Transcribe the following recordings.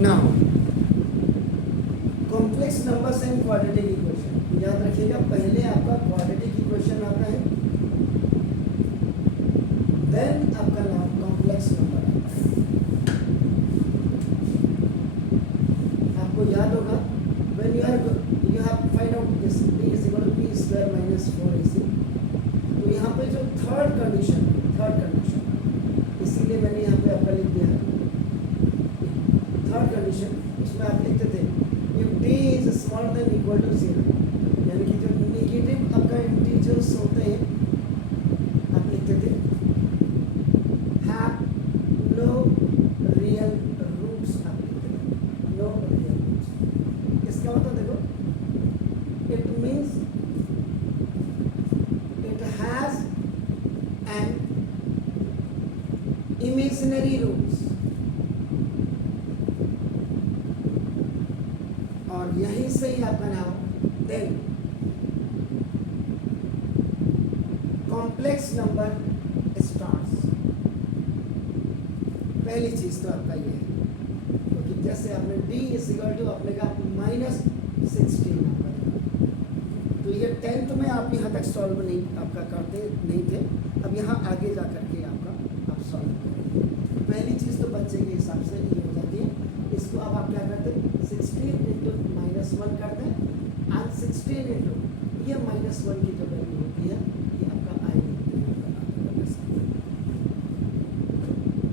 Now complex numbers and quadratic equation, याद रखिएगा पहले आपका क्वाड्रेटिक इक्वेशन आता है, देन आपका नाम कॉम्प्लेक्स नंबर आता है। आपको याद होगा when you have find out this b is equal to b square minus 4ac, तो यहाँ पे जो थर्ड कंडीशन, इसीलिए मैंने यहाँ पे आपका लिख दिया है थर्ड कंडीशन, उसमें आप लिखते थे if d is smaller than equal to 0, यानी कि जो नेगेटिव आपका इंटीजर्स होते हैं आप लिखते थे have no real roots, आप लिखते थे no real roots। इसका मतलब देखो it means it has an imaginary roots, और यहीं से ही आपका नाम देन कॉम्प्लेक्स नंबर स्टार्ट्स। पहली चीज तो आपका ये है, क्योंकि तो जैसे आपने d इज इक्वल टू आपने कहा -16 आपका, तो ये 10th में आप यहाँ तक सॉल्व नहीं आपका करते नहीं थे, अब यहाँ आगे जा करके आपका आप सॉल्व करेंगे। पहली चीज तो बच्चे के हिसाब से ये हो जाती है, इसको अब आप क्या करते हैं 16 इंटू -1 करते हैं, और 16 इंटू ये -1 की जो वैल्यू होती है ये आपका आई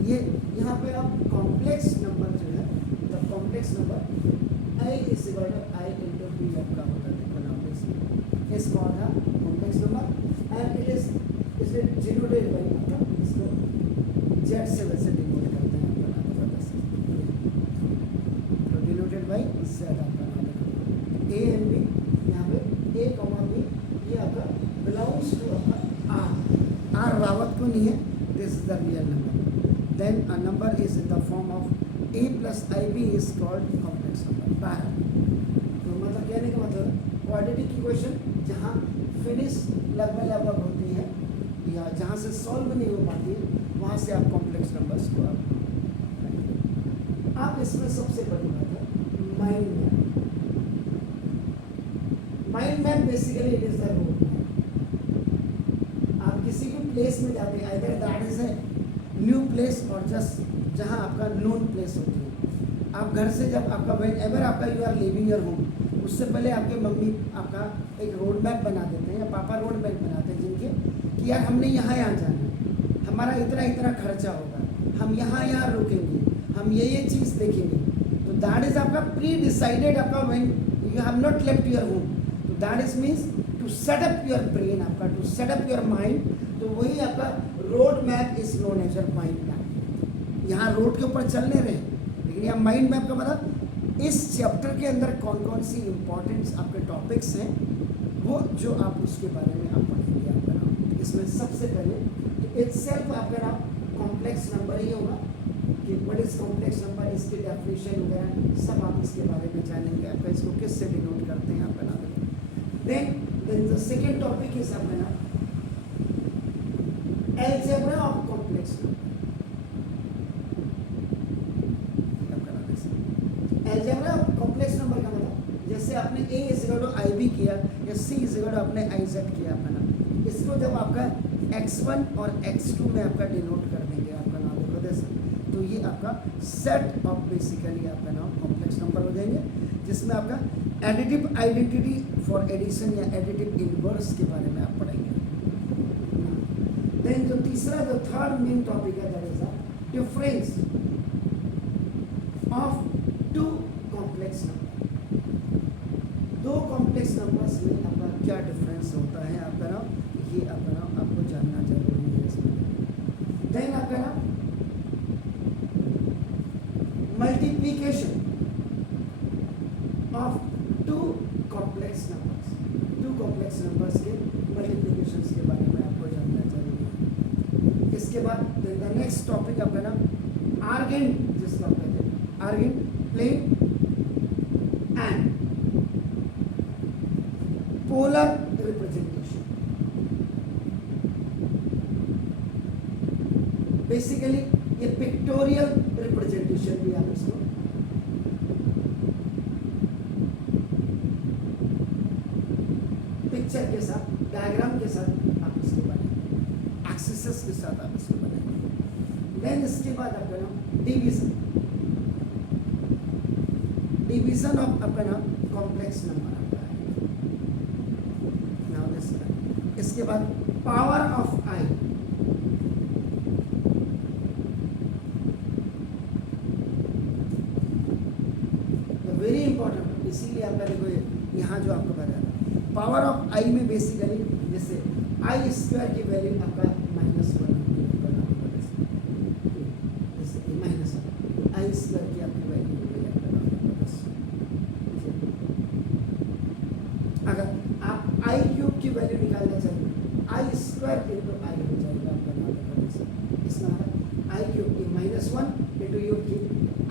ये यहाँ पे आप कॉम्प्लेक्स नंबर जो है, मतलब complex number I is equal to I into B आपका होता है। देखो नाउ इस कौन है complex number and it is denoted by आपका, इसको जेड से वैसे डिनोट करते हैं आपका डिनोटेड बाय जेड आपका ए एंड बी, यहाँ पे ए कॉमा बी ये आपका बिलोंग्स टू आपका आर रावत को नहीं है, this is the real number, then a number is in the form of A plus I B is called complex number पैरा। तो मतलब कहने का मतलब क्वाड्रेटिक इक्वेशन जहाँ फिनिश लगभग होती है या जहाँ से सॉल्व नहीं हो पाती है वहाँ से आप कॉम्प्लेक्स नंबर्स को आप इसमें सबसे बड़ी बात है mind map. Mind map basically it is the road map. आप किसी भी प्लेस में जाते हैं, either that is a new place और जस्ट जहाँ आपका नोन प्लेस होती है। आप घर से जब आपका व्हेन एवर आपका you are living your home, उससे पहले आपके मम्मी आपका एक रोड मैप बना देते हैं या पापा रोड मैप बनाते हैं जिनके कि यार हमने यहाँ जाना है, हमारा इतना खर्चा होगा, हम यहाँ रुकेंगे, हम ये चीज़ देखेंगे। तो दैट इज आपका प्री डिसाइडेड आपका when you have not left your home, तो that is means to set up your brain आपका, to set up your mind. तो वही आपका road map is known as your mind map. यहाँ road के ऊपर चलने रहे, लेकिन यहाँ माइंड मैप का मतलब इस चैप्टर के अंदर कौन कौन सी इंपॉर्टेंट आपके टॉपिक्स हैं वो जो आप उसके बारे में आप पढ़ेंगे आपका नाम। इसमें सबसे पहले इटसेल्फ आपका नाम कॉम्प्लेक्स नंबर ही होगा कि व्हाट इज कॉम्प्लेक्स नंबर, इसकी डेफिनेशन वगैरह सब आप इसके बारे में जानेंगे। आपका इसको किससे डिनोट करते हैं आपका नाम। Then the second topic is आपका नाम algebra of complex number. Algebra of complex number का मतलब जैसे आपने a is equal to I B किया या c इज इक्वल टू आपने आई जेड किया आपका नाम, इसको जब आपका x1 और x2 में आपका डिनोट कर देंगे आपका नाम देखो जैसे, तो ये आपका सेट ऑफ बेसिकली आपका नाम कॉम्प्लेक्स नंबर हो जाएंगे, जिसमें आपका एडिटिव आइडेंटिटी फॉर एडिशन या एडिटिव इनवर्स के बारे में आप पढ़ेंगे। देन जो तीसरा जो थर्ड मेन टॉपिक है that is the difference of two complex number. दो कॉम्प्लेक्स नंबर्स में आपका क्या डिफरेंस होता है आपका नाम, ये आपका नाम आपको जानना जरूरी है इसमें। देन आपका नाम multiplication of two complex numbers, two complex numbers के मल्टीप्लिकेशंस के बारे में आपको जानना जरूरी है। इसके बाद द नेक्स्ट टॉपिक आपका नाम आर्गेंट, जिसको आप कहते हैं Argand plane and polar representation. Basically ये पिक्टोरियल रिप्रेजेंटेशन भी आप इसको पिक्चर के साथ, डायग्राम के साथ आप इसको बनाएंगे, एक्सिस के साथ आप इसको बनाएंगे। देन इसके बाद आपका नाम डिवीजन, डिवीजन ऑफ आपका नाम कॉम्प्लेक्स नंबर आता है। नाउ दिस, इसके बाद power of I, very important, इसीलिए आपका देखो यहाँ जो आपको बता रहा पावर ऑफ आई में बेसिकली जैसे आई स्क्वायर की वैल्यू आपका -1, जैसे माइनस आई स्क्वायर की आपकी वैल्यू हो गई आपका। अगर आप आई क्यूब की वैल्यू निकालना चाहिए, आई स्क्वायर इंटू आई हो जाएगा आपका, इसका मतलब आई क्यूब की -1 इंटू यू की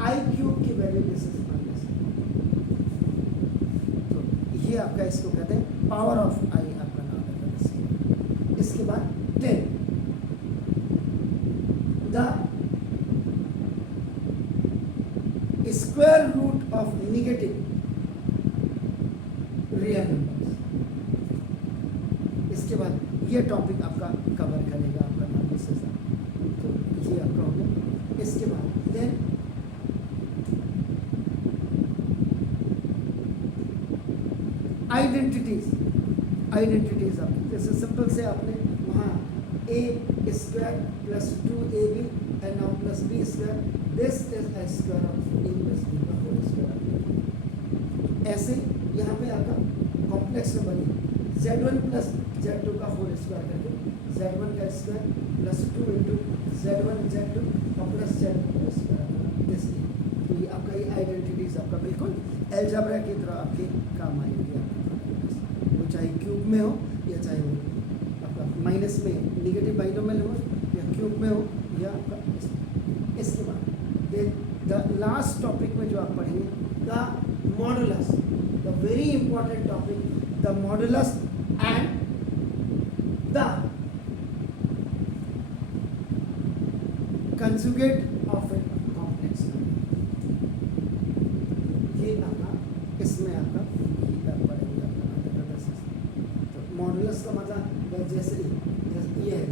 आई क्यूब की वैल्यू दिस इज माइनस, तो ये आपका इसको कहते हैं पावर ऑफ आई आपका नाम है। इसके बाद 10 the square root of negative real numbers. इसके बाद ये टॉपिक आपका कवर करेगा आपका नाम से, तो ये आपका हो गया। इसके बाद देन आइडेंटिटीज, आइडेंटिटीज आपकी जैसे सिंपल से आपने वहाँ a square plus 2ab and now plus b square, this is a square of A plus b का होल स्क्वायर। ऐसे यहाँ पे आपका कॉम्प्लेक्स नंबर है z1 प्लस z2 का होल स्क्वायर करके z1 का square plus 2 into z1 z2 और प्लस z2 का स्क्वायर। तो ये आपका ये आइडेंटिटीज आपका बिल्कुल एलजेब्रा की तरह आपके काम आएंगे, वो चाहे क्यूब में हो या चाहे वो आपका माइनस में निगेटिव बाइनोमियल हो या क्यूब में हो या आपका। इसके बाद द लास्ट टॉपिक में जो आप पढ़ेंगे the modulus, the very important topic, the modulus and the conjugate of a complex number. ये आपका इसमें आपका पढ़ेंगे आपका। तो मॉडुलस का मतलब जैसे ये है,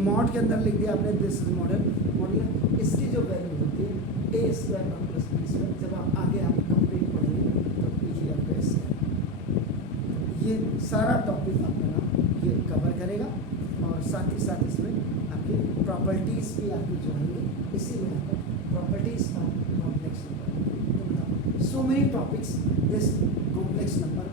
मॉड के अंदर लिख दिया आपने दिस इज मॉडल, मॉडल इसकी जो वैल्यू होती है ए स्क्वायर और प्लस बी स्क्वायर, जब आप आगे आप कंप्लीट पढ़ेंगे तो ये आपका इससे ये सारा टॉपिक आपका नाम ये कवर करेगा, और साथ ही साथ इसमें आपकी प्रॉपर्टीज़ भी आपकी जो होंगे, इसी में आपका properties of complex number. So many topics this complex number